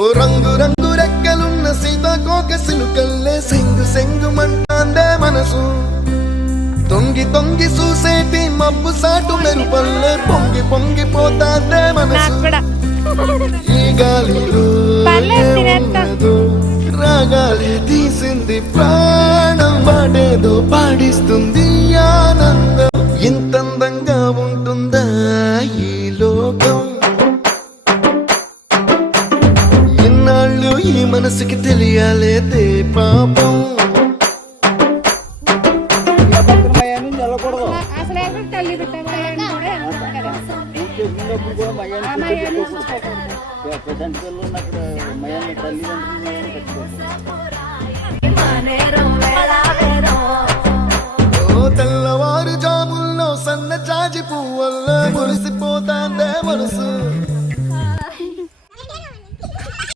ఓ రంగు రంగు రెక్కలున్న సీతాకోక సిలుకల్లే సెంగు సెంగుమంటాందే మనసు. తొంగి తొంగి చూసేటి మబ్బు సాటు మెరుపల్లే పొంగి పొంగి పోతాందే మనసు. ఈ గాలిలో ఏమున్నదో రాగాలే తీసింది ప్రాణం, వాడేదో పాడిస్తుంది ఆనందం. ఇంతందంగా ఉంటుందా ఈ లోకం, ఇన్నాళ్ళు ఈ మనసుకి తెలియాలేదే పాపం. తెల్లవారు జాముల్లో సన్న జాజి పువ్వల్ల మురిసి